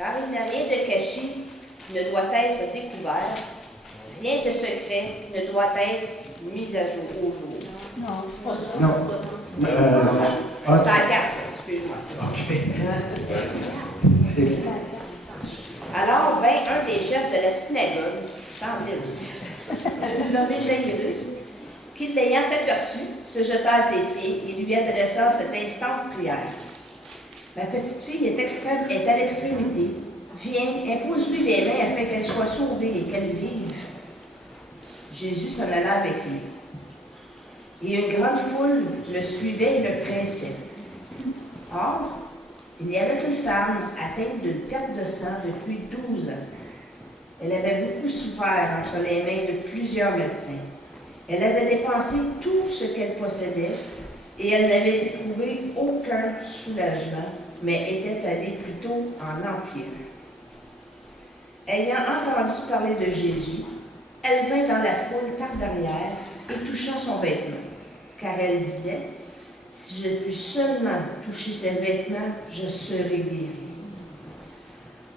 Car il n'y a rien de caché qui ne doit être découvert, rien de secret ne doit être mis à jour au jour. Non, c'est pas ça. Non. C'est pas ça. C'est à la carte, ça, excuse-moi. OK. C'est... Alors vint un des chefs de la synagogue, semblait aussi, nommé Jairus, qui l'ayant aperçu, se jeta à ses pieds et lui adressa cette instante prière. Ma petite fille est à l'extrémité. Viens, impose-lui les mains afin qu'elle soit sauvée et qu'elle vive. Jésus s'en alla avec lui. Et une grande foule le suivait et le pressait. Or, il y avait une femme atteinte d'une perte de sang depuis 12 ans. Elle avait beaucoup souffert entre les mains de plusieurs médecins. Elle avait dépensé tout ce qu'elle possédait et elle n'avait éprouvé aucun soulagement, mais était allée plutôt en empire. Ayant entendu parler de Jésus, elle vint dans la foule par derrière et toucha son vêtement, car elle disait, « Si je puis seulement toucher ses vêtements, je serai guérie. »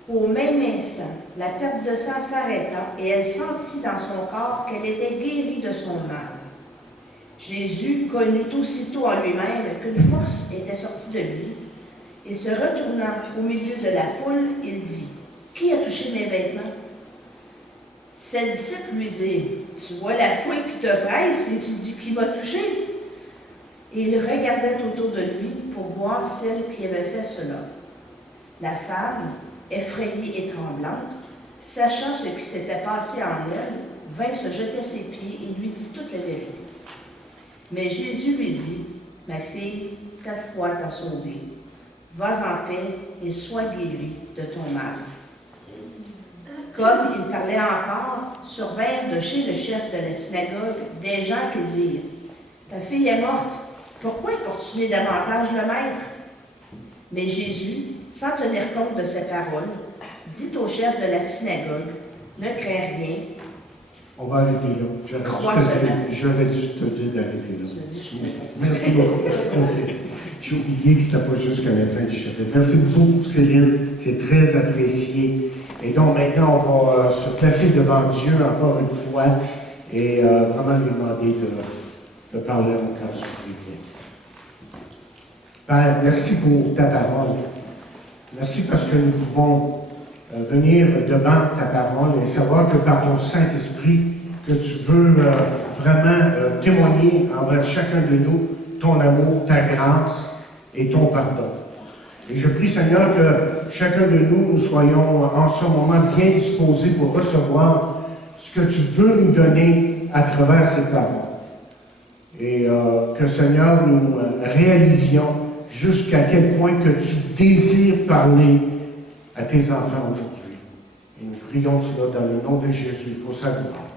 Au même instant, la perte de sang s'arrêta et elle sentit dans son corps qu'elle était guérie de son mal. Jésus connut aussitôt en lui-même qu'une force était sortie de lui et se retournant au milieu de la foule, il dit, « Qui a touché mes vêtements? » Ses disciples lui dirent, « Tu vois la foule qui te presse et tu dis qui m'a touché? » Et il regardait autour de lui pour voir celle qui avait fait cela. La femme, effrayée et tremblante, sachant ce qui s'était passé en elle, vint se jeter à ses pieds et lui dit toute la vérité. Mais Jésus lui dit, « Ma fille, ta foi t'a sauvée. Vas en paix et sois guérie de ton mal. » Comme il parlait encore, survinrent de chez le chef de la synagogue des gens qui dirent, « Ta fille est morte, pourquoi importuner davantage le maître? » Mais Jésus, sans tenir compte de ces paroles, dit au chef de la synagogue, « Ne crains rien. » On va arrêter là. J'aurais dû te dire d'arrêter là. Merci beaucoup. Okay. J'ai oublié que ce n'était pas jusqu'à la fin du chapitre. Merci beaucoup, Céline. C'est très apprécié. Et donc, maintenant, on va se placer devant Dieu encore une fois et vraiment lui demander de parler à mon cœur sur lui. Père, merci pour ta parole. Merci parce que nous pouvons venir devant ta parole et savoir que par ton Saint-Esprit, que tu veux vraiment témoigner envers chacun de nous ton amour, ta grâce et ton pardon. Et je prie, Seigneur, que chacun de nous soyons en ce moment bien disposés pour recevoir ce que tu veux nous donner à travers ces paroles. Et que, Seigneur, nous réalisions jusqu'à quel point que tu désires parler à tes enfants aujourd'hui. Et nous prions cela dans le nom de Jésus pour sa gloire.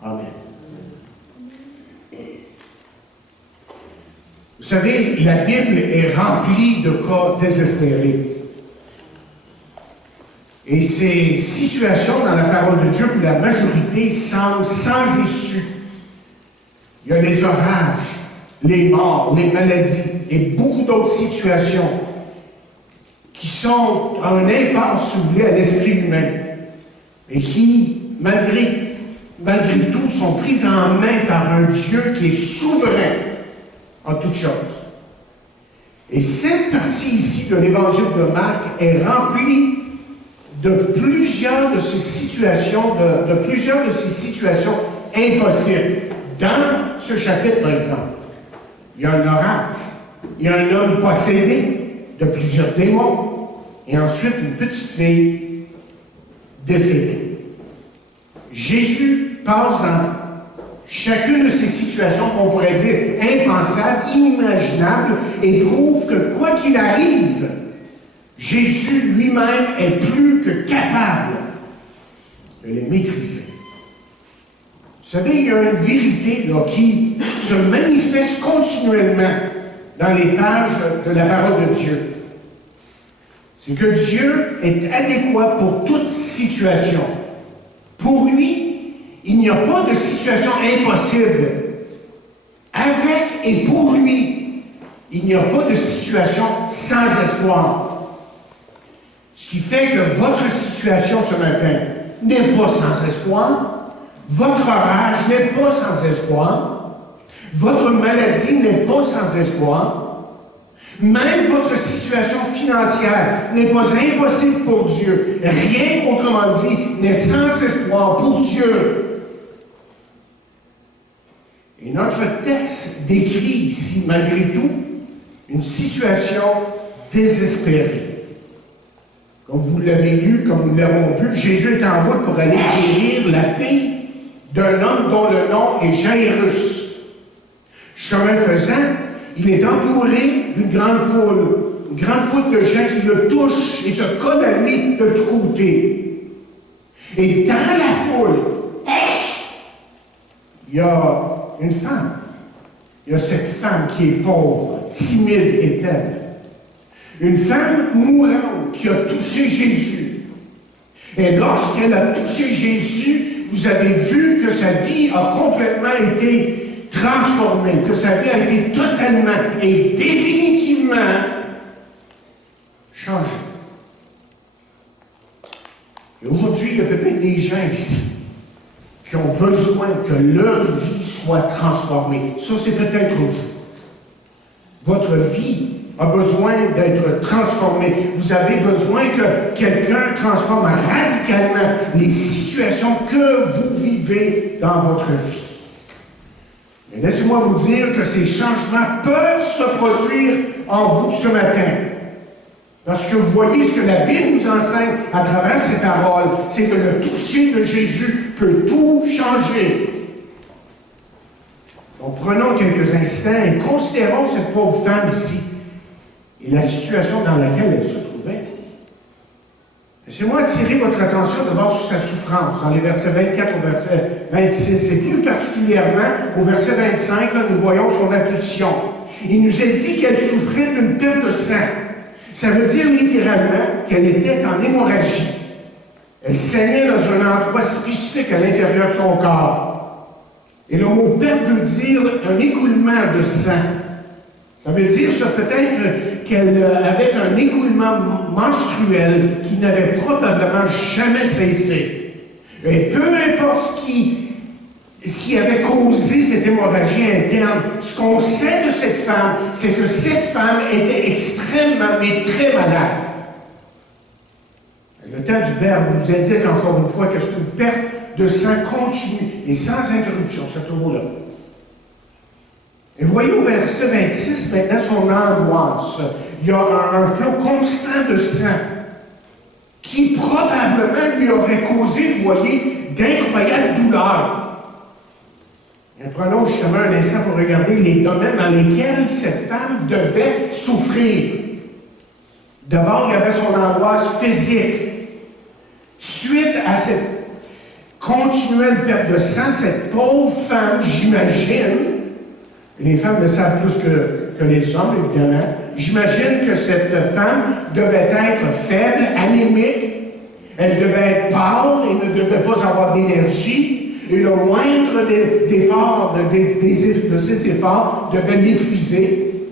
Amen. Vous savez, la Bible est remplie de cas désespérés. Et ces situations dans la parole de Dieu, pour la majorité, semblent sans issue. Il y a les orages, les morts, les maladies et beaucoup d'autres situations qui sont un impasse, si vous voulez, à l'esprit humain et qui, malgré tout, sont prises en main par un Dieu qui est souverain en toutes choses. Et cette partie ici de l'Évangile de Marc est remplie de plusieurs de ces situations, impossibles. Dans ce chapitre, par exemple, il y a un orage, il y a un homme possédé de plusieurs démons, et ensuite une petite fille décédée. Jésus passe dans chacune de ces situations qu'on pourrait dire impensables, inimaginables, et prouve que quoi qu'il arrive, Jésus lui-même est plus que capable de les maîtriser. Vous savez, il y a une vérité là, qui se manifeste continuellement dans les pages de la parole de Dieu. C'est que Dieu est adéquat pour toute situation. Pour lui, il n'y a pas de situation impossible. Avec et pour lui, il n'y a pas de situation sans espoir. Ce qui fait que votre situation ce matin n'est pas sans espoir, votre orage n'est pas sans espoir, votre maladie n'est pas sans espoir, même votre situation financière n'est pas impossible pour Dieu. Rien, autrement dit, n'est sans espoir pour Dieu. Et notre texte décrit ici, malgré tout, une situation désespérée. Comme vous l'avez lu, comme nous l'avons vu, Jésus est en route pour aller guérir la fille d'un homme dont le nom est Jairus. Chemin faisant, il est entouré d'une grande foule de gens qui le touchent et se collent à lui de tous côtés. Et dans la foule, il y a une femme. Il y a cette femme qui est pauvre, timide et faible. Une femme mourante qui a touché Jésus. Et lorsqu'elle a touché Jésus, vous avez vu que sa vie a complètement été transformée, que sa vie a été totalement et définitivement changée. Et aujourd'hui, il y a peut-être des gens ici qui ont besoin que leur vie soit transformée. Ça, c'est peut-être vous. Votre vie a besoin d'être transformée. Vous avez besoin que quelqu'un transforme radicalement les situations que vous vivez dans votre vie. Mais laissez-moi vous dire que ces changements peuvent se produire en vous ce matin. Parce que vous voyez ce que la Bible nous enseigne à travers ces paroles, c'est que le toucher de Jésus peut tout changer. Donc prenons quelques instants et considérons cette pauvre femme ici et la situation dans laquelle elle se trouvait. Laissez-moi attirer votre attention d'abord sur sa souffrance, dans les versets 24 au verset 26, et plus particulièrement au verset 25, là, nous voyons son affliction. Il nous est dit qu'elle souffrait d'une perte de sang. Ça veut dire littéralement qu'elle était en hémorragie. Elle saignait dans un endroit spécifique à l'intérieur de son corps. Et le mot perte veut dire un écoulement de sang. Ça veut dire ça peut-être qu'elle avait un écoulement menstruel qui n'avait probablement jamais cessé. Et peu importe ce qui avait causé cette hémorragie interne, ce qu'on sait de cette femme, c'est que cette femme était extrêmement, mais très malade. Le temps du Verbe nous indique encore une fois que c'est une perte de sang continue et sans interruption, ce mot-là. Et voyez au verset 26 maintenant son angoisse. Il y a un flot constant de sang qui probablement lui aurait causé, vous voyez, d'incroyables douleurs. Et prenons justement un instant pour regarder les domaines dans lesquels cette femme devait souffrir. D'abord, il y avait son angoisse physique. Suite à cette continuelle perte de sang, cette pauvre femme, j'imagine, les femmes le savent plus que les hommes, évidemment, j'imagine que cette femme devait être faible, anémique, elle devait être pâle et ne devait pas avoir d'énergie, et le moindre de ses efforts devait l'épuiser.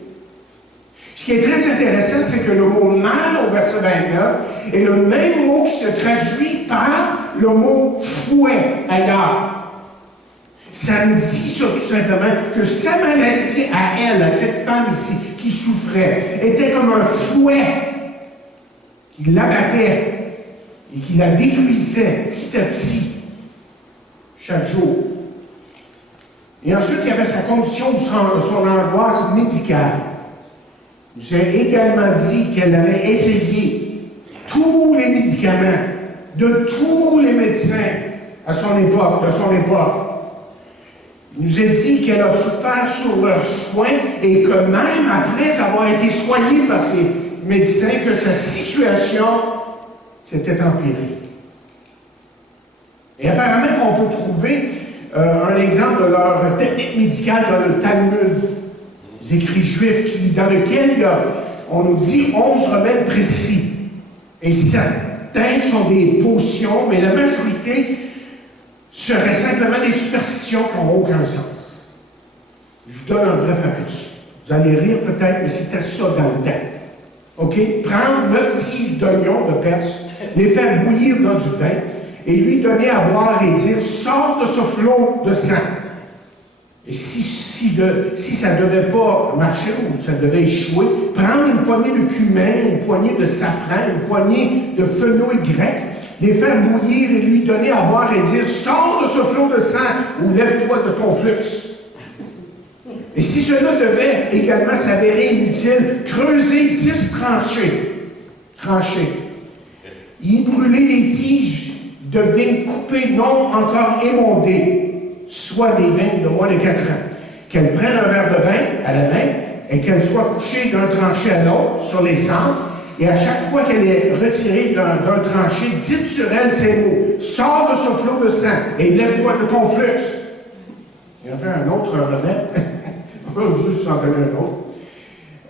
Ce qui est très intéressant, c'est que le mot mal au verset 29 est le même mot qui se traduit par le mot fouet alors. Ça nous dit ça tout simplement que sa maladie à elle, à cette femme ici qui souffrait, était comme un fouet qui l'abattait et qui la détruisait petit à petit, chaque jour. Et ensuite, il y avait sa condition de son angoisse médicale. J'ai également dit qu'elle avait essayé tous les médicaments de tous les médecins de son époque. Il nous a dit qu'elle a souffert sur leurs soins et que même après avoir été soignée par ces médecins, que sa situation s'était empirée. Et apparemment qu'on peut trouver un exemple de leur technique médicale dans le Talmud, les écrits juifs, dans lequel on nous dit 11 remèdes prescrits. Et certains sont des potions, mais la majorité seraient simplement des superstitions qui n'ont aucun sens. Je vous donne un bref aperçu. Vous allez rire peut-être, mais c'était ça dans le temps. OK? Prendre 9 tiges d'oignons de Perse, les faire bouillir dans du vin, et lui donner à boire et dire, sors de ce flot de sang. Et si ça ne devait pas marcher ou ça devait échouer, prendre une poignée de cumin, une poignée de safran, une poignée de fenouil grec, les faire bouillir et lui donner à boire et dire, sors de ce flot de sang ou lève-toi de ton flux. Et si cela devait également s'avérer inutile, creuser 10 tranchées. Y brûler les tiges de vigne coupées non encore émondées, soit des vignes de moins de 4 ans. Qu'elle prenne un verre de vin à la main et qu'elle soit couchée d'un tranché à l'autre sur les cendres, et à chaque fois qu'elle est retirée d'un tranché, dites sur elle ces mots, sors de ce flot de sang et lève-toi de ton flux. Il a fait un autre remède. On va juste s'en donner un autre.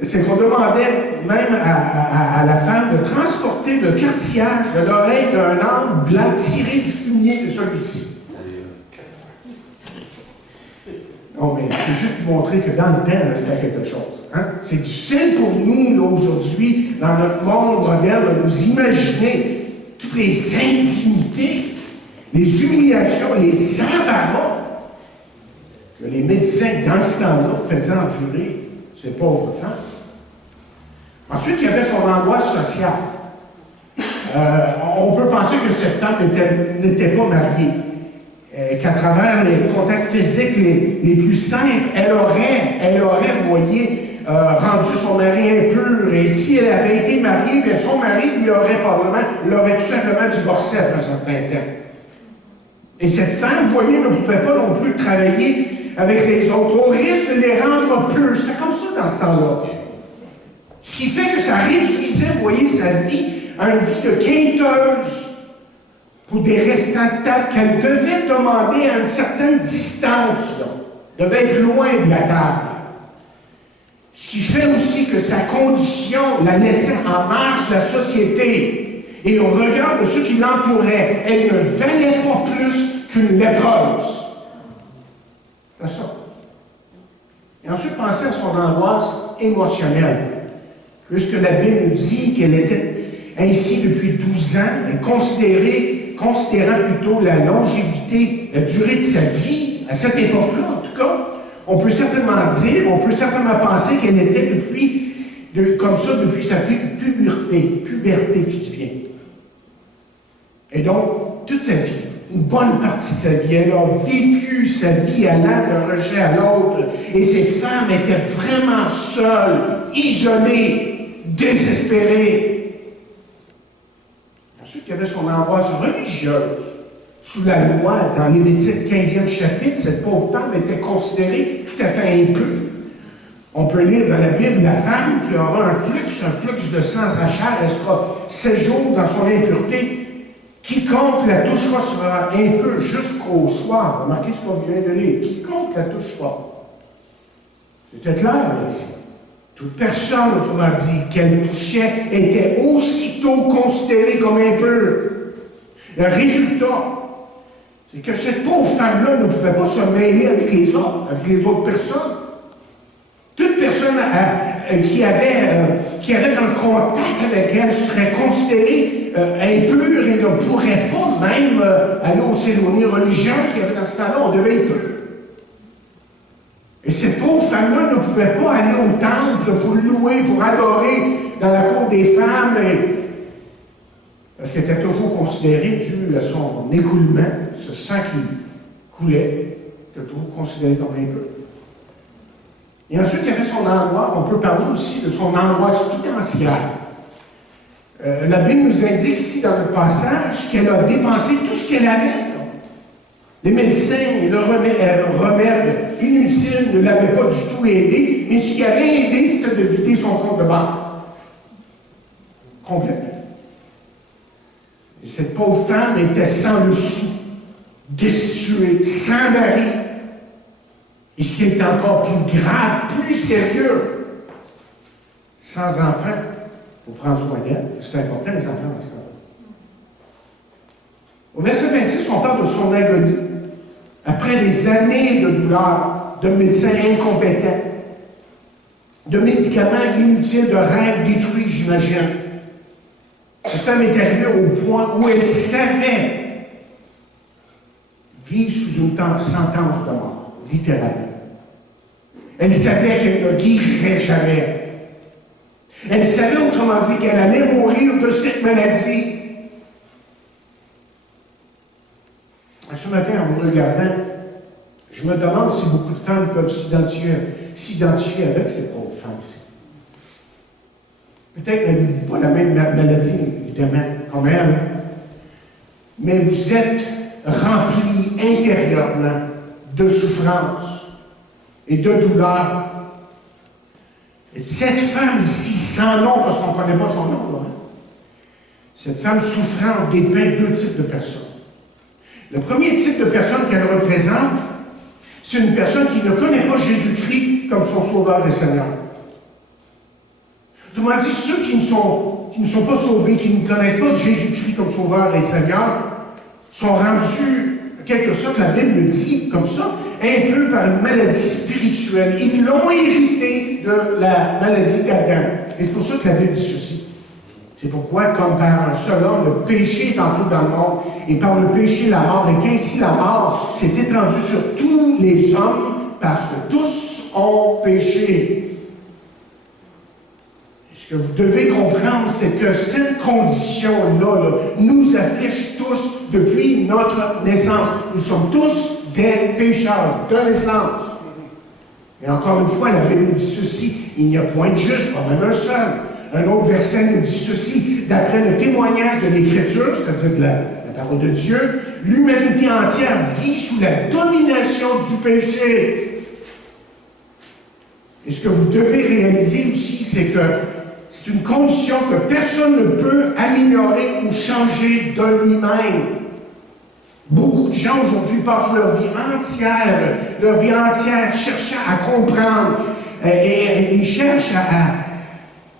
C'est qu'on demandait même à la femme de transporter le cartillage de l'oreille d'un âne blanc tiré du fumier de celui-ci. Non, mais c'est juste pour montrer que dans le temps, c'était quelque chose. Hein? C'est difficile pour nous, là, aujourd'hui, dans notre monde moderne, de nous imaginer toutes les intimités, les humiliations, les embarras que les médecins, dans ce temps-là, faisaient endurer ces pauvres femmes. Ensuite, il y avait son angoisse sociale. On peut penser que cette femme n'était pas mariée. Qu'à travers les contacts physiques les plus simples, elle aurait, vous voyez, rendu son mari impur. Et si elle avait été mariée, bien, son mari l'aurait tout simplement divorcé après un certain temps. Et cette femme, vous voyez, ne pouvait pas non plus travailler avec les autres, au risque de les rendre purs. C'est comme ça dans ce temps-là. Ce qui fait que ça réduisait, vous voyez, sa vie à une vie de quêteuse pour des restants de table qu'elle devait demander à une certaine distance, là, devait être loin de la table. Ce qui fait aussi que sa condition la laissait en marge de la société. Et au regard de ceux qui l'entouraient, elle ne valait pas plus qu'une lépreuse. C'est ça. Et ensuite, pensez à son angoisse émotionnelle. Puisque la Bible nous dit qu'elle était ainsi depuis 12 ans, et considérant plutôt la longévité, la durée de sa vie, à cette époque-là, en tout cas, on peut certainement penser qu'elle était comme ça depuis sa puberté, je dis bien. Et donc, toute sa vie, une bonne partie de sa vie, elle a vécu sa vie allant d'un rejet à l'autre, et cette femme était vraiment seule, isolée, désespérée. Ensuite, il y avait son angoisse religieuse. Sous la loi, dans Lévitique 15e chapitre, cette pauvre femme était considérée tout à fait impure. On peut lire dans la Bible, la femme qui aura un flux de sang à sa chair, elle sera 7 jours dans son impureté. Quiconque la touchera sera impur jusqu'au soir. Remarquez ce qu'on vient de lire. Quiconque la touchera. C'était clair, là, ici. Toute personne, autrement dit, qu'elle touchait était aussitôt considérée comme impure. Le résultat, c'est que cette pauvre femme-là ne pouvait pas se mêler avec les autres personnes. Toute personne qui avait un contact avec elle serait considérée impure et ne pourrait pas même aller aux cérémonies religieuses qu'il y avait dans ce temps-là. On devait être pur. Et cette pauvre femme-là ne pouvait pas aller au temple pour louer, pour adorer dans la cour des femmes, parce qu'elle était toujours considérée, dû à son écoulement, ce sang qui coulait, était toujours considérée comme impur. Et ensuite, il y avait son angoisse. On peut parler aussi de son angoisse financière. La Bible nous indique ici dans le passage qu'elle a dépensé tout ce qu'elle avait. Les médecins et le remède inutile ne l'avaient pas du tout aidé, mais ce qui avait aidé, c'était de vider son compte de banque. Complètement. Et cette pauvre femme était sans le sou, destituée, sans mari. Et ce qui est encore plus grave, plus sérieux, sans enfants, il faut prendre soin d'elle. C'est important, les enfants, dans ce temps-là. Au verset 26, on parle de son agonie. Après des années de douleur, de médecins incompétents. de médicaments inutiles, de rêves détruits, j'imagine. Cette femme est arrivée au point où elle savait vivre sous une sentence de mort, littéralement. Elle savait qu'elle ne guérirait jamais. Elle savait, autrement dit, qu'elle allait mourir de cette maladie. Ce matin, en vous regardant, je me demande si beaucoup de femmes peuvent s'identifier avec ces pauvres femmes-ci. Peut-être n'avez-vous pas la même maladie, évidemment, comme elle, mais vous êtes remplis intérieurement de souffrance et de douleur. Et cette femme ici, sans nom, parce qu'on ne connaît pas son nom, là, hein? Cette femme souffrante dépeint deux types de personnes. Le premier type de personne qu'elle représente, c'est une personne qui ne connaît pas Jésus-Christ comme son Sauveur et Seigneur. Autrement dit, ceux qui ne sont pas sauvés, qui ne connaissent pas Jésus-Christ comme Sauveur et Seigneur, sont rendus, en quelque sorte, la Bible le dit comme ça, un peu par une maladie spirituelle. Ils l'ont hérité de la maladie d'Adam. Et c'est pour ça que la Bible dit ceci. C'est pourquoi, comme par un seul homme, le péché est entré dans le monde, et par le péché, la mort, et qu'ainsi la mort s'est étendue sur tous les hommes, parce que tous ont péché. Ce que vous devez comprendre, c'est que cette condition-là nous afflige tous depuis notre naissance. Nous sommes tous des pécheurs de naissance. Et encore une fois, la Bible nous dit ceci, il n'y a point de juste, pas même un seul. Un autre verset nous dit ceci, d'après le témoignage de l'Écriture, c'est-à-dire de la parole de Dieu, l'humanité entière vit sous la domination du péché. Et ce que vous devez réaliser aussi, c'est que c'est une condition que personne ne peut améliorer ou changer de lui-même. Beaucoup de gens aujourd'hui passent leur vie entière cherchant à comprendre et ils cherchent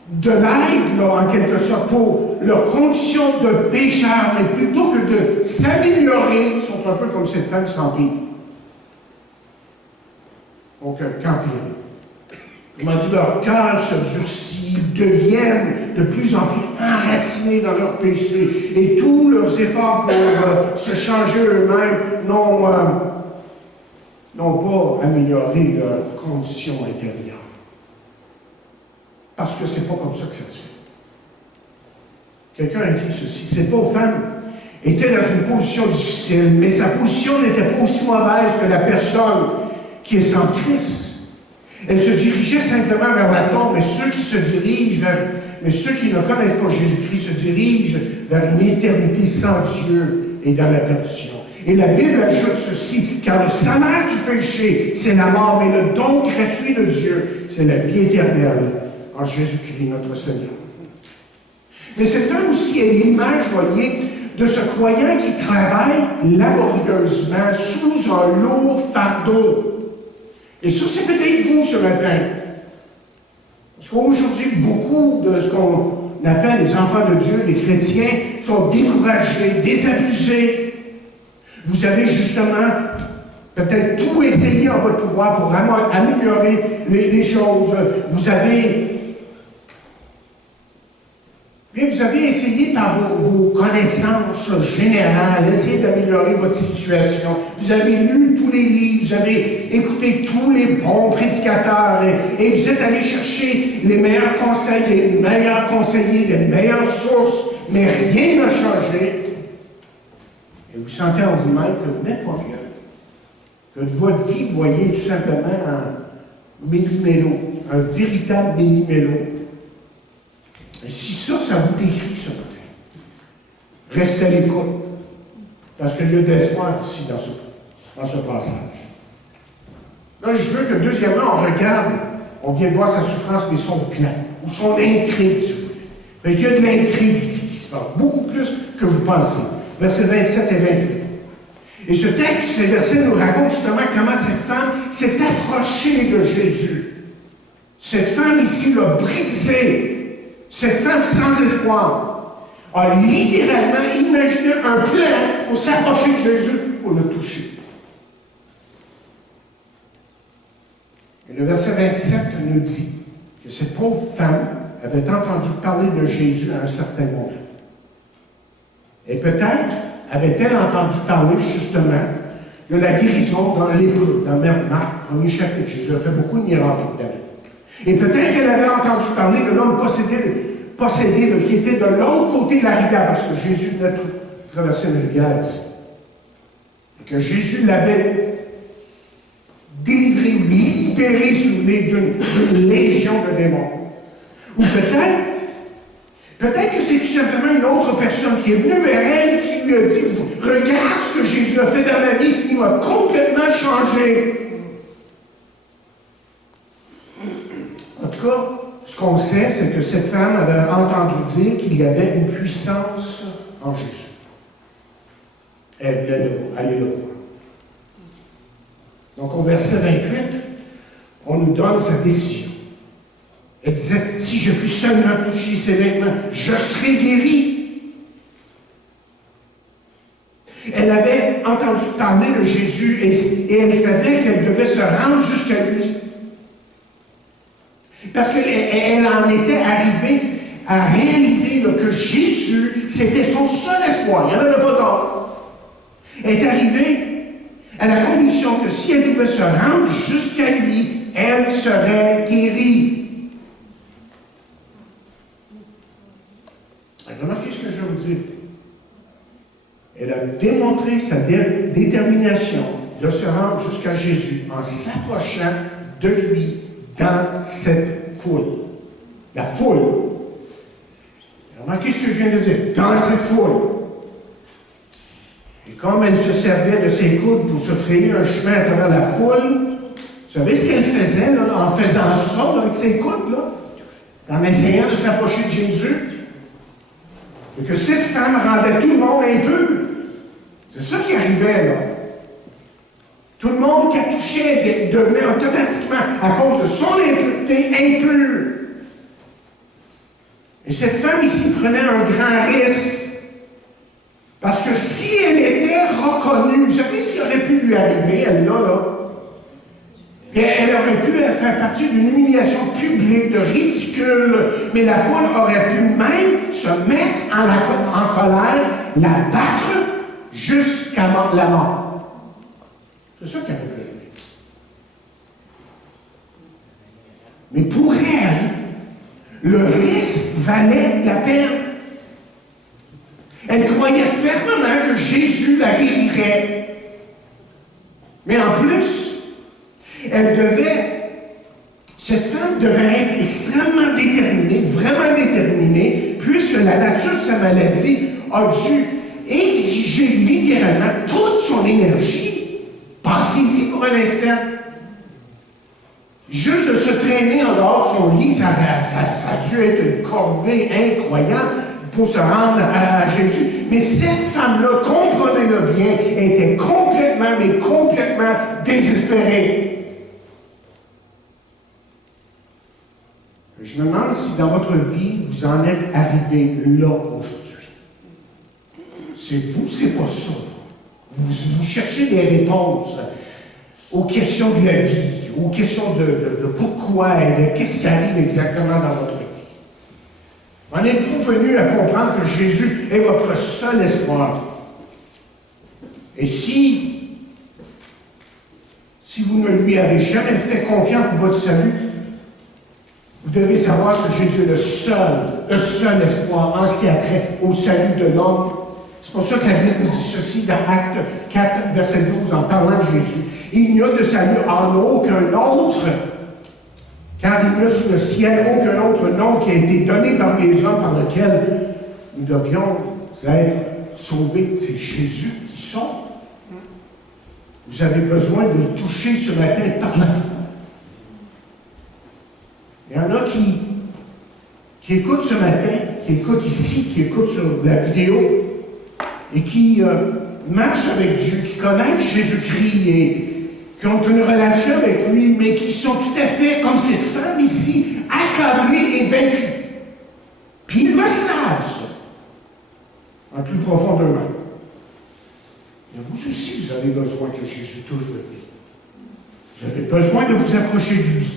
de l'aide, en quelque sorte, pour leurs conditions de pécheur, mais plutôt que de s'améliorer, ils sont un peu comme cette femme sans vie. Donc, qu'empirer. Comment dire, leur cœur se durcit, ils deviennent de plus en plus enracinés dans leur péché, et tous leurs efforts pour se changer eux-mêmes n'ont pas amélioré leur condition intérieure. Parce que c'est pas comme ça que ça se fait. Quelqu'un a écrit ceci. Cette pauvre femme était dans une position difficile, mais sa position n'était pas aussi mauvaise que la personne qui est sans Christ. Elle se dirigeait simplement vers la tombe, mais ceux qui ne connaissent pas Jésus-Christ se dirigent vers une éternité sans Dieu et dans la perdition. Et la Bible ajoute ceci, car le salaire du péché, c'est la mort, mais le don gratuit de Dieu, c'est la vie éternelle en Jésus-Christ, notre Seigneur. Mais cette femme aussi est l'image, voyez, de ce croyant qui travaille laborieusement sous un lourd fardeau. Et ça, c'est peut-être vous ce matin. Parce qu'aujourd'hui, beaucoup de ce qu'on appelle les enfants de Dieu, les chrétiens, sont découragés, désabusés. Vous avez justement peut-être tout essayé en votre pouvoir pour améliorer les choses. Vous avez essayé par vos connaissances générales, essayé d'améliorer votre situation. Vous avez lu tous les livres, vous avez écouté tous les bons prédicateurs et vous êtes allé chercher les meilleurs conseils, les meilleurs conseillers, les meilleures sources, mais rien n'a changé. Et vous sentez en vous-même que vous n'êtes pas mieux. Que votre vie, vous voyez tout simplement un méli-mélo, un véritable méli-mélo. Et si ça vous décrit ce matin, restez à l'écoute. Parce qu'il y a de l'espoir ici dans ce passage. Là, je veux que deuxièmement, on vient de voir sa souffrance, mais son plan, ou son intrigue, si vous voulez. Il y a de l'intrigue ici qui se passe, beaucoup plus que vous pensez. Versets 27 et 28. Et ce texte, ces versets nous racontent justement comment cette femme s'est approchée de Jésus. Cette femme ici l'a brisé. Cette femme sans espoir a littéralement imaginé un plan pour s'approcher de Jésus, pour le toucher. Et le verset 27 nous dit que cette pauvre femme avait entendu parler de Jésus à un certain moment. Et peut-être avait-elle entendu parler justement de la guérison dans lépreux, dans Marc, premier chapitre. Jésus a fait beaucoup de miracles là-dedans. Et peut-être qu'elle avait entendu parler de l'homme possédé qui était de l'autre côté de la rivière, parce que Jésus venait de traverser une rivière ici. Et que Jésus l'avait délivré ou libéré sous le nez d'une légion de démons. Ou peut-être que c'est tout simplement une autre personne qui est venue vers elle et qui lui a dit « Regarde ce que Jésus a fait dans ma vie, il m'a complètement changé. » En tout cas, ce qu'on sait, c'est que cette femme avait entendu dire qu'il y avait une puissance en Jésus. Elle voulait aller le voir. Donc, au verset 28, on nous donne sa décision. Elle disait, si je puis seulement toucher ses vêtements, je serai guérie. Elle avait entendu parler de Jésus et elle savait qu'elle devait se rendre jusqu'à lui. Parce qu'elle en était arrivée à réaliser que Jésus, c'était son seul espoir. Il n'y en avait pas d'autre. Elle est arrivée à la conviction que si elle pouvait se rendre jusqu'à lui, elle serait guérie. Remarquez ce que je vais vous dire. Elle a démontré sa détermination de se rendre jusqu'à Jésus en s'approchant de lui dans cette foule. La foule. Remarquez ce que je viens de dire. Dans cette foule. Et comme elle se servait de ses coudes pour se frayer un chemin à travers la foule, vous savez ce qu'elle faisait là, en faisant ça là, avec ses coudes, là, en essayant de s'approcher de Jésus? Et que cette femme rendait tout le monde impur. C'est ça qui arrivait, là. Tout le monde qu'elle touchait devenait automatiquement, à cause de son impureté, impur. Et cette femme ici prenait un grand risque. Parce que si elle était reconnue, vous savez ce qui aurait pu lui arriver, elle-là, elle aurait pu faire partie d'une humiliation publique, de ridicule, mais la foule aurait pu même se mettre en colère, la battre jusqu'à la mort. C'est ça qui aurait pu arriver. Mais pour elle, le risque valait la peine. Elle croyait fermement que Jésus la guérirait. Mais en plus, cette femme devait être extrêmement déterminée, vraiment déterminée, puisque la nature de sa maladie a dû exiger littéralement toute son énergie. Pensez-y pour un instant. Juste de se traîner en dehors de son lit, ça a dû être une corvée incroyable pour se rendre à Jésus. Mais cette femme-là, comprenez-le bien, était complètement désespérée. Je me demande si dans votre vie, vous en êtes arrivé là aujourd'hui. C'est vous, c'est pas ça. Vous cherchez des réponses aux questions de la vie, aux questions de pourquoi et de qu'est-ce qui arrive exactement dans votre vie. En êtes-vous venu à comprendre que Jésus est votre seul espoir? Et si vous ne lui avez jamais fait confiance pour votre salut, vous devez savoir que Jésus est le seul espoir en ce qui a trait au salut de l'homme. C'est pour ça que la Bible nous dit ceci dans Actes 4, verset 12, en parlant de Jésus. Il n'y a de salut en aucun autre, car il n'y a sous le ciel aucun autre nom qui a été donné par les hommes par lequel nous devions être sauvés. C'est Jésus qui sauve. Vous avez besoin de le toucher ce matin par la foi. Il y en a qui écoutent ce matin, qui écoutent ici, qui écoutent sur la vidéo, et qui marchent avec Dieu, qui connaissent Jésus-Christ et qui ont une relation avec lui, mais qui sont tout à fait, comme cette femme ici, accablés et vaincus. Puis ils le savent, ça, en plus profond d'eux-mêmes. Mais vous aussi, vous avez besoin que Jésus touche votre vie. Vous avez besoin de vous approcher de lui.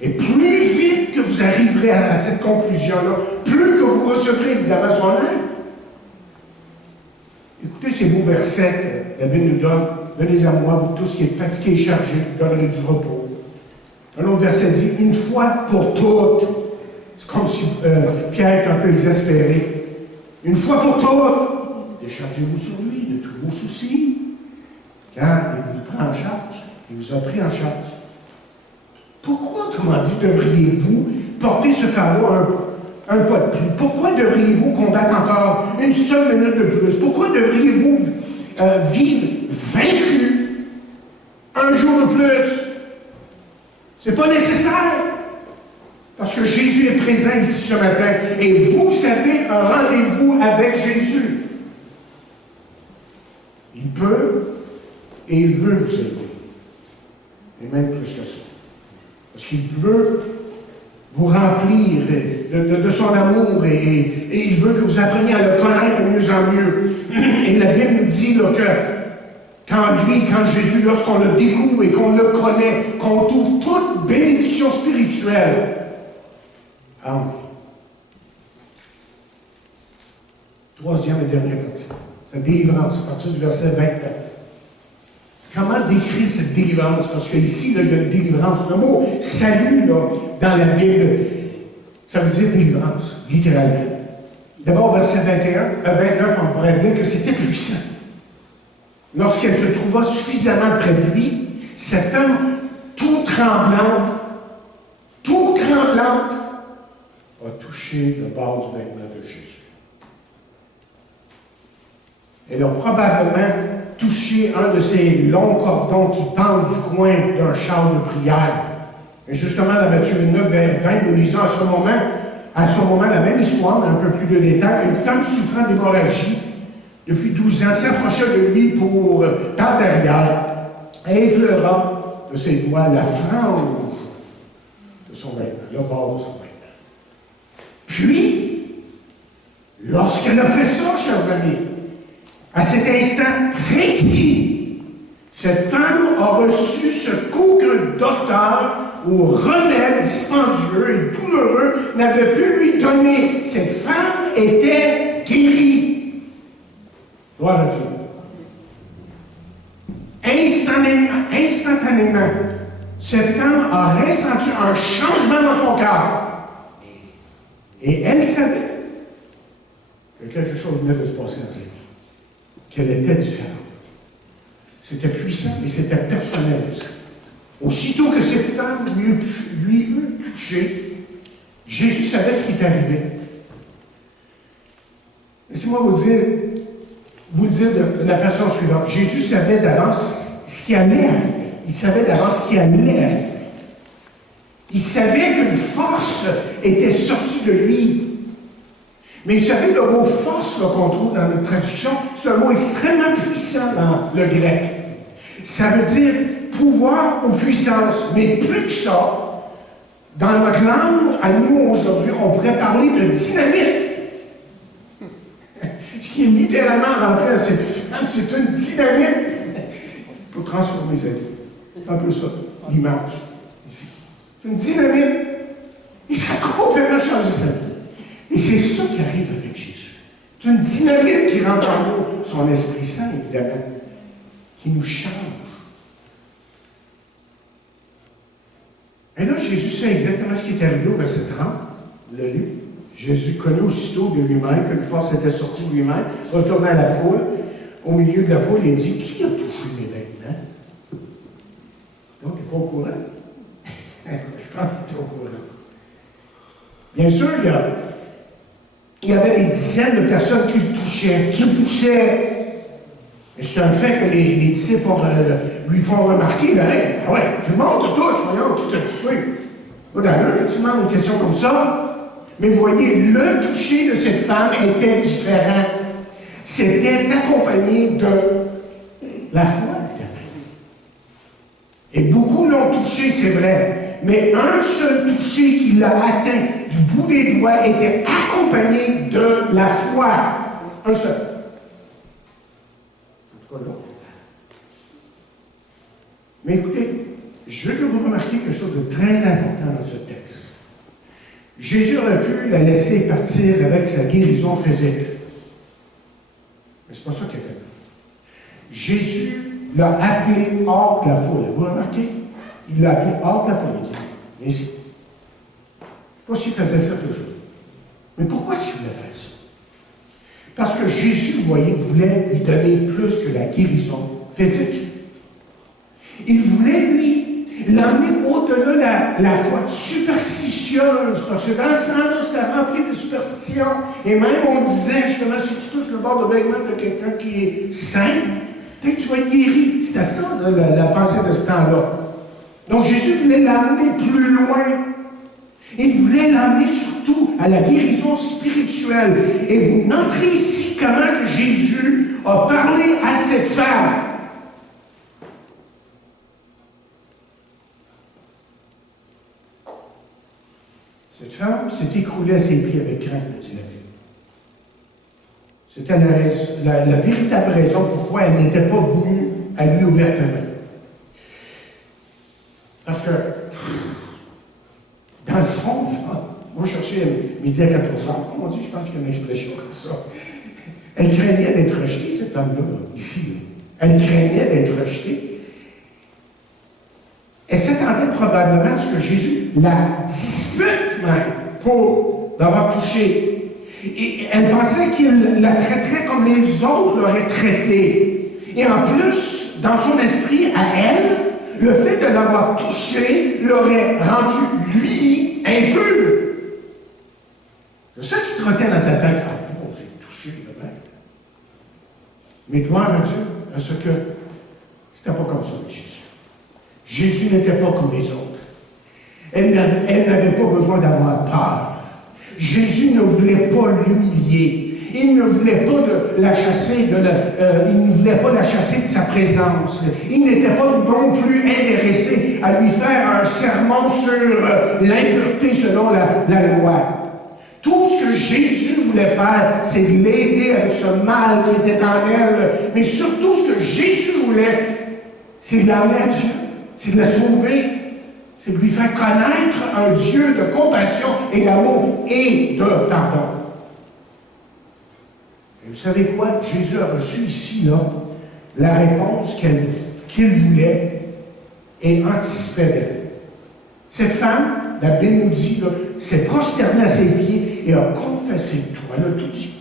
Et plus vite que vous arriverez à cette conclusion-là, plus que vous recevrez évidemment son aide. Écoutez ces beaux versets que la Bible nous donne. Venez à moi, vous tous qui êtes fatigués et chargés, vous donnerez du repos. Un autre verset dit, une fois pour toutes. C'est comme si Pierre est un peu exaspéré. Une fois pour toutes, déchargez-vous sur lui de tous vos soucis. Car il vous prend en charge. Il vous a pris en charge. Pourquoi, autrement dit, devriez-vous porter ce fardeau un pas de plus? Pourquoi devriez-vous combattre encore une seule minute de plus? Pourquoi devriez-vous vivre vaincu un jour de plus? Ce n'est pas nécessaire. Parce que Jésus est présent ici ce matin. Et vous avez un rendez-vous avec Jésus. Il peut et il veut vous aider. Et même plus que ça. Parce qu'il veut vous remplir de son amour et il veut que vous appreniez à le connaître de mieux en mieux. Et la Bible nous dit là, que quand Jésus, lorsqu'on le découvre et qu'on le connaît, qu'on trouve toute bénédiction spirituelle, en troisième et dernière partie, la délivrance, à partir du verset 29. Comment décrire cette délivrance? Parce qu'ici, il y a une délivrance. Le mot salut, là, dans la Bible, ça veut dire délivrance, littéralement. D'abord, verset 29, on pourrait dire que c'était puissant. Lorsqu'elle se trouva suffisamment près de lui, cette femme, toute tremblante, a touché le bord du vêtement de Jésus. Elle a probablement touché un de ces longs cordons qui pendent du coin d'un char de prière. Et justement, dans Matthieu 9, vers 20, nous lisons à ce moment, la même histoire, mais un peu plus de détails. Une femme souffrant d'hémorragie depuis 12 ans s'approcha de lui par derrière et effleura de ses doigts la frange de son vêtement, le bord de son vêtement. Puis, lorsqu'elle a fait ça, chers amis, à cet instant précis, cette femme a reçu ce qu'aucun docteur ou remède dispendieux et douloureux n'avait pu lui donner. Cette femme était guérie. Gloire à Dieu. Instantanément, cette femme a ressenti un changement dans son cœur. Et elle savait que quelque chose venait de se passer dans sa vie. Qu'elle était différente. C'était puissant et c'était personnel aussi. Aussitôt que cette femme lui eut touché, Jésus savait ce qui est arrivé. Laissez-moi vous le dire de la façon suivante. Jésus savait d'avance ce qui allait arriver. Il savait d'avance ce qui allait arriver. Il savait qu'une force était sortie de lui. Mais vous savez, le mot force qu'on trouve dans notre traduction, c'est un mot extrêmement puissant dans le grec. Ça veut dire pouvoir ou puissance. Mais plus que ça, dans notre langue, à nous aujourd'hui, on pourrait parler de dynamite. Ce qui est littéralement rentré dans cette femme, c'est une dynamite pour transformer sa vie. C'est un peu ça, l'image. C'est une dynamite. Il a complètement changé sa vie. Et c'est ça qui arrive avec Jésus. C'est une dynamite qui rentre en nous, son Esprit Saint, évidemment, qui nous change. Et là, Jésus sait exactement ce qui est arrivé au verset 30. Vous l'avez lu. Jésus connaît aussitôt de lui-même qu'une force était sortie de lui-même, retourna à la foule. Au milieu de la foule, il dit, qui a touché mes vêtements? Donc, tu n'es pas au courant? Je pense que tu es au courant. Bien sûr, il y avait des dizaines de personnes qui le touchaient, qui le poussaient. Et c'est un fait que les disciples lui font remarquer, ouais, tout le monde te touche, voyons, qui t'a touché. Pas d'allure que tu demandes une question comme ça. Mais vous voyez, le toucher de cette femme était différent. C'était accompagné de la foi, évidemment. Et beaucoup l'ont touché, c'est vrai. Mais un seul toucher qui l'a atteint du bout des doigts était accompagné de la foi. Un seul. En tout cas, l'autre. Mais écoutez, je veux que vous remarquiez quelque chose de très important dans ce texte. Jésus aurait pu la laisser partir avec sa guérison physique. Mais c'est pas ça qu'il a fait. Jésus l'a appelé hors de la foule. Vous remarquez? Il l'a appelé hors de la foule. Il dit, viens ici. Pas s'il faisait ça toujours. Mais pourquoi s'il voulait faire ça? Parce que Jésus, vous voyez, voulait lui donner plus que la guérison physique. Il voulait, lui, l'emmener au-delà de la foi superstitieuse, parce que dans ce temps-là, c'était rempli de superstitions. Et même, on disait, justement, si tu touches le bord de vêtement de quelqu'un qui est saint, peut-être que tu vas être guéri. C'était ça, là, la pensée de ce temps-là. Donc, Jésus voulait l'emmener plus loin. Il voulait l'emmener surtout à la guérison spirituelle. Et vous noterez ici comment que Jésus a parlé à cette femme. Cette femme s'est écroulée à ses pieds avec crainte, dit la Bible. C'était la véritable raison pourquoi elle n'était pas venue à lui ouvertement. Parce que, dans le fond, moi, je cherchais midi à 14 heures. Comme on dit, je pense qu'il y a une expression comme ça. Elle craignait d'être rejetée, cette femme-là, ici. Là. Elle craignait d'être rejetée. Elle s'attendait probablement à ce que Jésus la dispute même pour l'avoir touchée. Et elle pensait qu'il la traiterait comme les autres l'auraient traitée. Et en plus, dans son esprit, à elle, le fait de l'avoir touché l'aurait rendu, lui, impur. C'est ça qui trottait dans sa tête. Ah, on aurait touché le maître. Mais gloire à Dieu, parce que c'était pas comme ça avec Jésus. Jésus n'était pas comme les autres. Elle n'avait pas besoin d'avoir peur. Jésus ne voulait pas l'humilier. Il ne voulait pas la chasser il ne voulait pas la chasser de sa présence. Il n'était pas non plus intéressé à lui faire un sermon sur l'impureté selon la loi. Tout ce que Jésus voulait faire, c'est de l'aider avec ce mal qui était en elle. Mais surtout, ce que Jésus voulait, c'est de l'amener à Dieu. C'est de la sauver, c'est de lui faire connaître un Dieu de compassion et d'amour et de pardon. Et vous savez quoi? Jésus a reçu ici, là, la réponse qu'il voulait et anticipait d'elle. Cette femme, la Bible nous dit, s'est prosternée à ses pieds et a confessé tout. Elle a tout dit.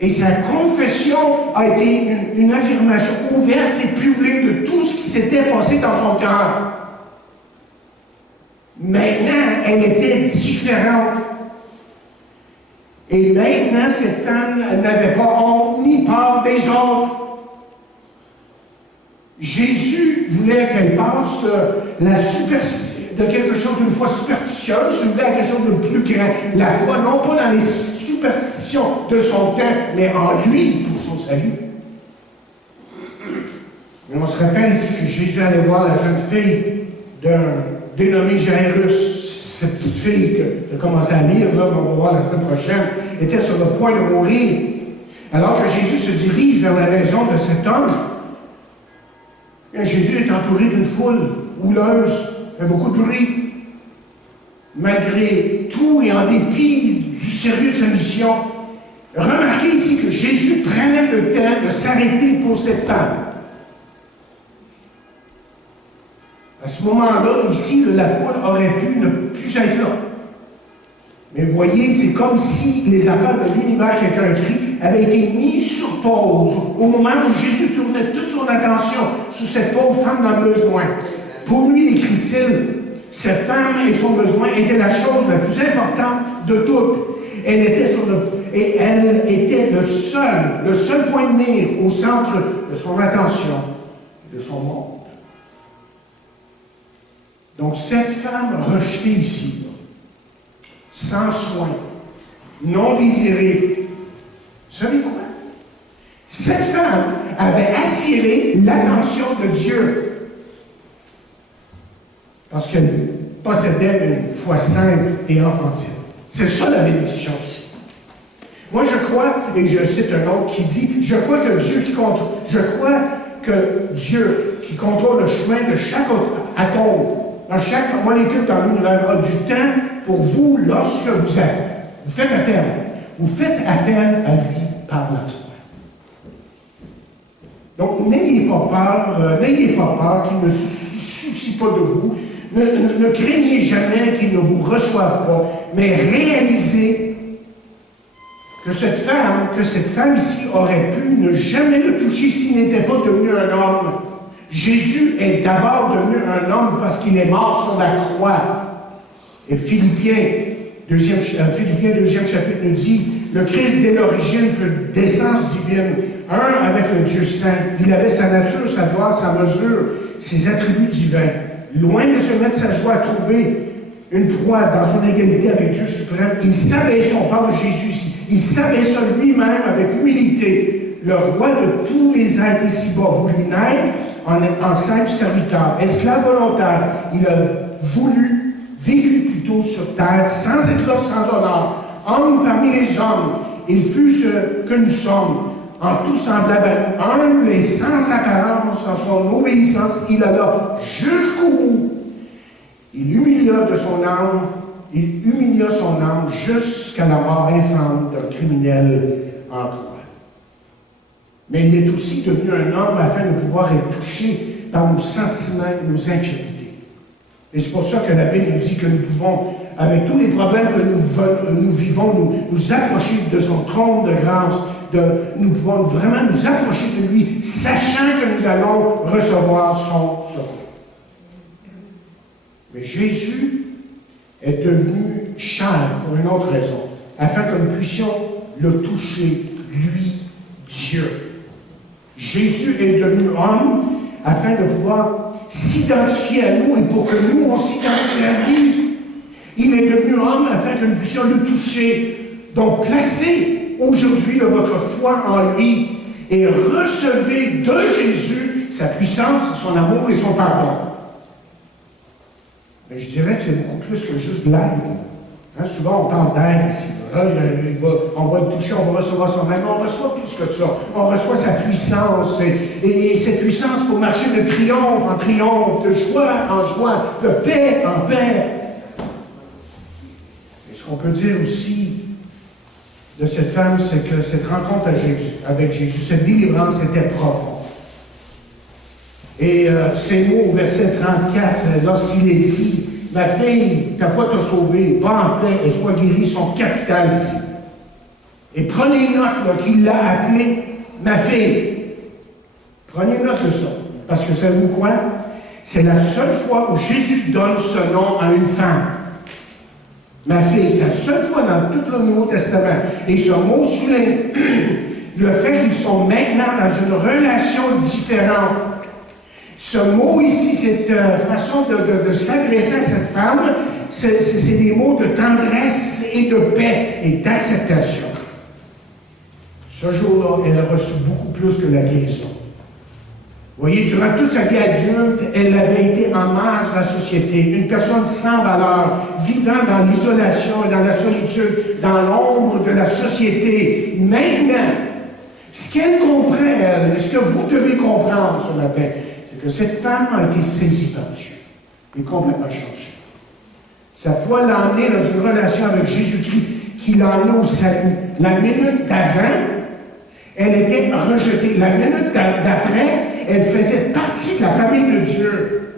Et sa confession a été une affirmation ouverte et publique de tout ce qui s'était passé dans son cœur. Maintenant, elle était différente. Et maintenant, cette femme n'avait pas honte ni peur des autres. Jésus voulait qu'elle passe de quelque chose d'une foi superstitieuse, il voulait à quelque chose de plus grand. La foi, non pas dans les superstitions de son temps, mais en lui pour son salut. Mais on se rappelle ici que Jésus allait voir la jeune fille d'un dénommé Jairus. Cette petite fille que j'ai commencé à lire, là, on va voir la semaine prochaine, était sur le point de mourir. Alors que Jésus se dirige vers la maison de cet homme, et Jésus est entouré d'une foule houleuse, fait beaucoup de bruit. Malgré tout et en dépit du sérieux de sa mission, remarquez ici que Jésus prenait le temps de s'arrêter pour cette femme. À ce moment-là, ici, la foule aurait pu ne plus être là. Mais vous voyez, c'est comme si les affaires de l'univers, quelqu'un écrit, avaient été mises sur pause au moment où Jésus tournait toute son attention sur cette pauvre femme dans le besoin. Pour lui, écrit-il, cette femme et son besoin étaient la chose la plus importante de toutes. Elle était le seul point de mire au centre de son attention et de son monde. Donc, cette femme rejetée ici, sans soin, non désirée, vous savez quoi? Cette femme avait attiré l'attention de Dieu parce qu'elle possédait une foi simple et enfantine. C'est ça la bénédiction ici. Moi, je crois, et je cite un autre qui dit, je crois que Dieu qui compte, je crois que Dieu, qui contrôle le chemin de chaque atome, dans chaque molécule dans l'univers, a du temps pour vous lorsque vous faites appel. Vous faites appel à lui par la foi. Donc, n'ayez pas peur qu'il ne se soucie pas de vous. Ne craignez jamais qu'il ne vous reçoive pas, mais réalisez que cette femme ici aurait pu ne jamais le toucher s'il n'était pas devenu un homme. Jésus est d'abord devenu un homme parce qu'il est mort sur la croix. Et Philippiens 2e chapitre nous dit, le Christ dès l'origine fut d'essence divine, un avec le Dieu saint. Il avait sa nature, sa gloire, sa mesure, ses attributs divins. Loin de se mettre sa joie à trouver une proie dans son égalité avec Dieu suprême, il s'abaissait, on parle de Jésus ici, il s'abaissa lui-même avec humilité, le roi de tous les êtres ici-bas, voulu naître en simple serviteur, esclave volontaire. Il a voulu vécu plutôt sur terre, sans éclat, sans honneur, homme parmi les hommes. Il fut ce que nous sommes, en tout semblable à nous, humble et sans apparence en son obéissance, il alla jusqu'au bout. Il humilia son âme jusqu'à la mort infâme d'un criminel en croix. Mais il est aussi devenu un homme afin de pouvoir être touché par nos sentiments et nos infirmités. Et c'est pour ça que la Bible nous dit que nous pouvons, avec tous les problèmes que nous vivons, nous approcher de son trône de grâce. Nous pouvons vraiment nous approcher de lui, sachant que nous allons recevoir son secours. Mais Jésus est devenu chair pour une autre raison, afin que nous puissions le toucher, lui, Dieu. Jésus est devenu homme afin de pouvoir s'identifier à nous et pour que nous, on s'identifie à lui. Il est devenu homme afin que nous puissions le toucher. Donc, placez aujourd'hui votre foi en lui et recevez de Jésus sa puissance, son amour et son pardon. Mais je dirais que c'est beaucoup plus que juste de l'aide. Hein, souvent, on parle d'aide ici. Là, on va le toucher, on va recevoir son aide. On reçoit plus que ça. On reçoit sa puissance. Et cette puissance pour marcher de triomphe en triomphe, de joie en joie, de paix en paix. Et ce qu'on peut dire aussi de cette femme, c'est que cette rencontre avec Jésus, cette délivrance était profonde. Et ces mots au verset 34, lorsqu'il est dit, « Ma fille, ta foi t'a sauvée, va en paix et sois guérie », sont capitales ici. Et prenez note qu'il l'a appelée « ma fille ». Prenez note de ça. Parce que savez-vous quoi? C'est la seule fois où Jésus donne ce nom à une femme. Ma fille, c'est la seule fois dans tout le Nouveau Testament. Et ce mot souligne le fait qu'ils sont maintenant dans une relation différente. Ce mot ici, cette façon de s'adresser à cette femme, c'est des mots de tendresse et de paix et d'acceptation. Ce jour-là, elle a reçu beaucoup plus que la guérison. Vous voyez, durant toute sa vie adulte, elle avait été en marge de la société, une personne sans valeur, vivant dans l'isolation et dans la solitude, dans l'ombre de la société. Maintenant, ce qu'elle comprend, elle, ce que vous devez comprendre ce matin, c'est que cette femme a été saisie par Dieu et complètement changée. Sa foi l'a emmenée dans une relation avec Jésus-Christ qui l'a emmenée au salut. La minute d'avant, elle était rejetée. La minute d'après, elle faisait partie de la famille de Dieu.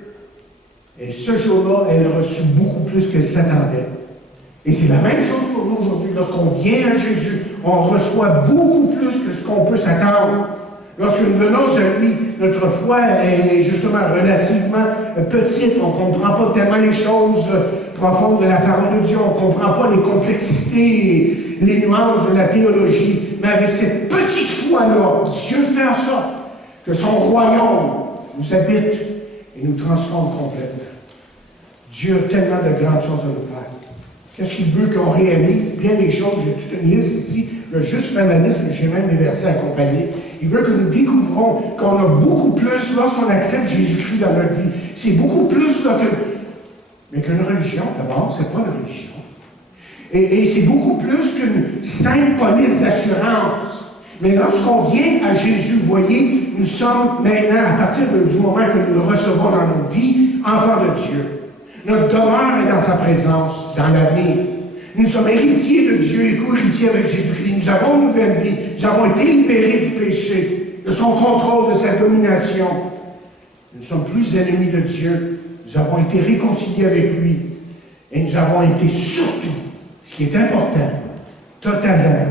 Et ce jour-là, elle a reçu beaucoup plus qu'elle s'attendait. Et c'est la même chose pour nous aujourd'hui. Lorsqu'on vient à Jésus, on reçoit beaucoup plus que ce qu'on peut s'attendre. Lorsque nous venons à lui, notre foi est justement relativement petite. On ne comprend pas tellement les choses profondes de la parole de Dieu. On ne comprend pas les complexités, les nuances de la théologie. Mais avec cette petite foi-là, Dieu fait en sorte que son royaume nous habite et nous transforme complètement. Dieu a tellement de grandes choses à nous faire. Qu'est-ce qu'il veut qu'on réalise? Bien des choses, j'ai toute une liste ici. Je vais juste faire la liste, mais j'ai même mes versets accompagnés. Il veut que nous découvrons qu'on a beaucoup plus lorsqu'on accepte Jésus-Christ dans notre vie. C'est beaucoup plus là, mais qu'une religion, d'abord, c'est pas une religion. Et c'est beaucoup plus qu'une simple police d'assurance. Mais lorsqu'on vient à Jésus, vous voyez, nous sommes maintenant, à partir du moment que nous le recevons dans nos vies, enfants de Dieu. Notre demeure est dans sa présence, dans l'avenir. Nous sommes héritiers de Dieu et co-héritiers avec Jésus-Christ. Nous avons une nouvelle vie. Nous avons été libérés du péché, de son contrôle, de sa domination. Nous ne sommes plus ennemis de Dieu. Nous avons été réconciliés avec lui. Et nous avons été surtout, ce qui est important, totalement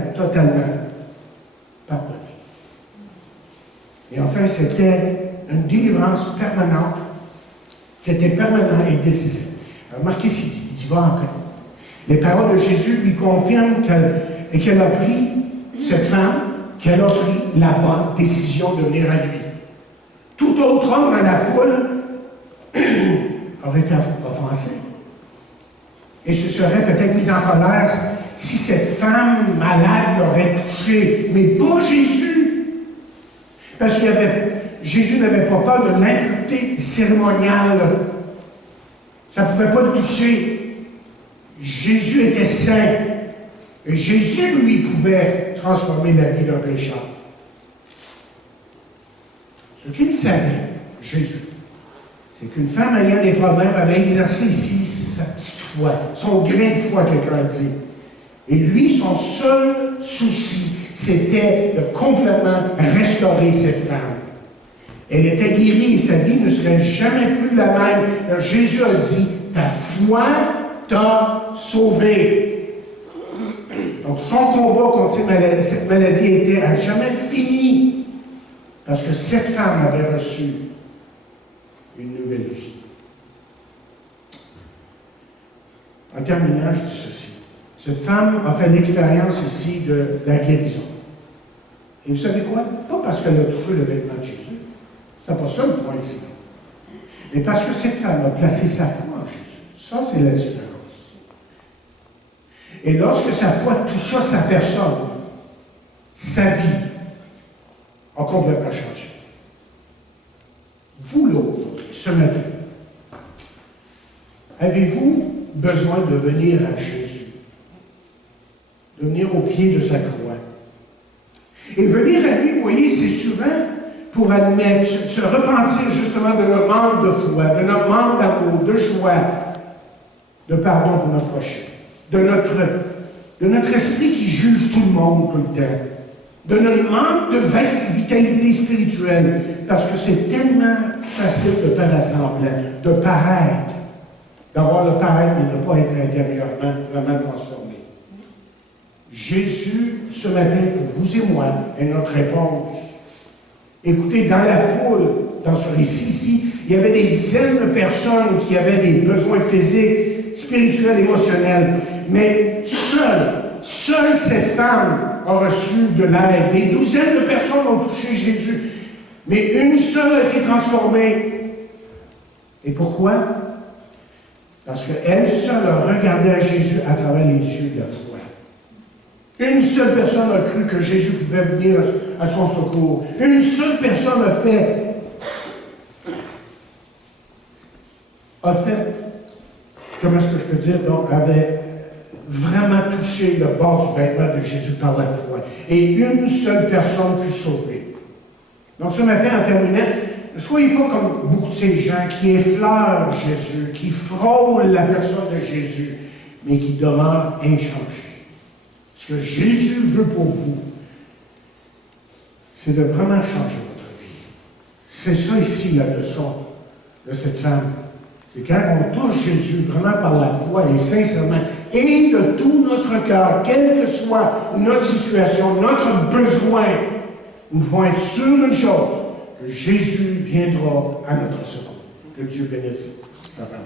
pardonnés. Et enfin, c'était une délivrance permanente, qui était permanente et décisive. Remarquez ce qu'il dit. Il dit, va après. Les paroles de Jésus lui confirment qu'elle a pris, cette femme, qu'elle a pris la bonne décision de venir à lui. Tout autre homme dans la foule aurait été offensé. Et se serait peut-être mis en colère si cette femme malade l'aurait touché. Mais pas Jésus. Parce que Jésus n'avait pas peur de l'impureté cérémoniale. Ça ne pouvait pas le toucher. Jésus était saint. Et Jésus, lui, pouvait transformer la vie d'un pécheur. Ce qu'il savait, Jésus, c'est qu'une femme ayant des problèmes avait exercé ici sa petite foi, son grain de foi, quelqu'un a dit. Et lui, son seul souci, c'était de complètement restaurer cette femme. Elle était guérie et sa vie ne serait jamais plus la même. Alors, Jésus a dit, ta foi t'a sauvé. Donc, son combat contre cette maladie était à jamais fini. Parce que cette femme avait reçu une nouvelle vie. En terminant, je dis ceci. Cette femme a fait l'expérience ici de la guérison. Et vous savez quoi? Pas parce qu'elle a touché le vêtement de Jésus. C'est pas ça le point ici. Mais parce que cette femme a placé sa foi en Jésus. Ça, c'est la différence. Et lorsque sa foi toucha sa personne, sa vie a complètement changé. Vous, l'autre, ce matin, avez-vous besoin de venir à Jésus? De venir au pied de sa croix? Et venir à lui, vous voyez, c'est souvent pour admettre, se repentir justement de notre manque de foi, de notre manque d'amour, de joie, de pardon pour notre prochain, de notre esprit qui juge tout le monde tout le temps, de notre manque de vitalité spirituelle, parce que c'est tellement facile de faire la semblant, de paraître, d'avoir le paraître, mais de ne pas être intérieurement vraiment transformé. Jésus, ce matin, pour vous et moi, est notre réponse. Écoutez, dans la foule, dans ce récit ici, il y avait des dizaines de personnes qui avaient des besoins physiques, spirituels, émotionnels. Mais seule cette femme a reçu de l'aide. Des douzaines de personnes ont touché Jésus. Mais une seule a été transformée. Et pourquoi? Parce qu'elle seule a regardé à Jésus à travers les yeux de la foi. Une seule personne a cru que Jésus pouvait venir à son secours. Une seule personne a fait, comment est-ce que je peux dire, donc, avait vraiment touché le bord du vêtement de Jésus par la foi. Et une seule personne fut sauvée. Donc ce matin, en terminant, ne soyez pas comme beaucoup de ces gens qui effleurent Jésus, qui frôlent la personne de Jésus, mais qui demeurent inchangés. Ce que Jésus veut pour vous, c'est de vraiment changer votre vie. C'est ça ici, la leçon de cette femme. C'est quand on touche Jésus vraiment par la foi et sincèrement, et de tout notre cœur, quelle que soit notre situation, notre besoin, nous devons être sûrs d'une chose, que Jésus viendra à notre secours. Que Dieu bénisse sa parole.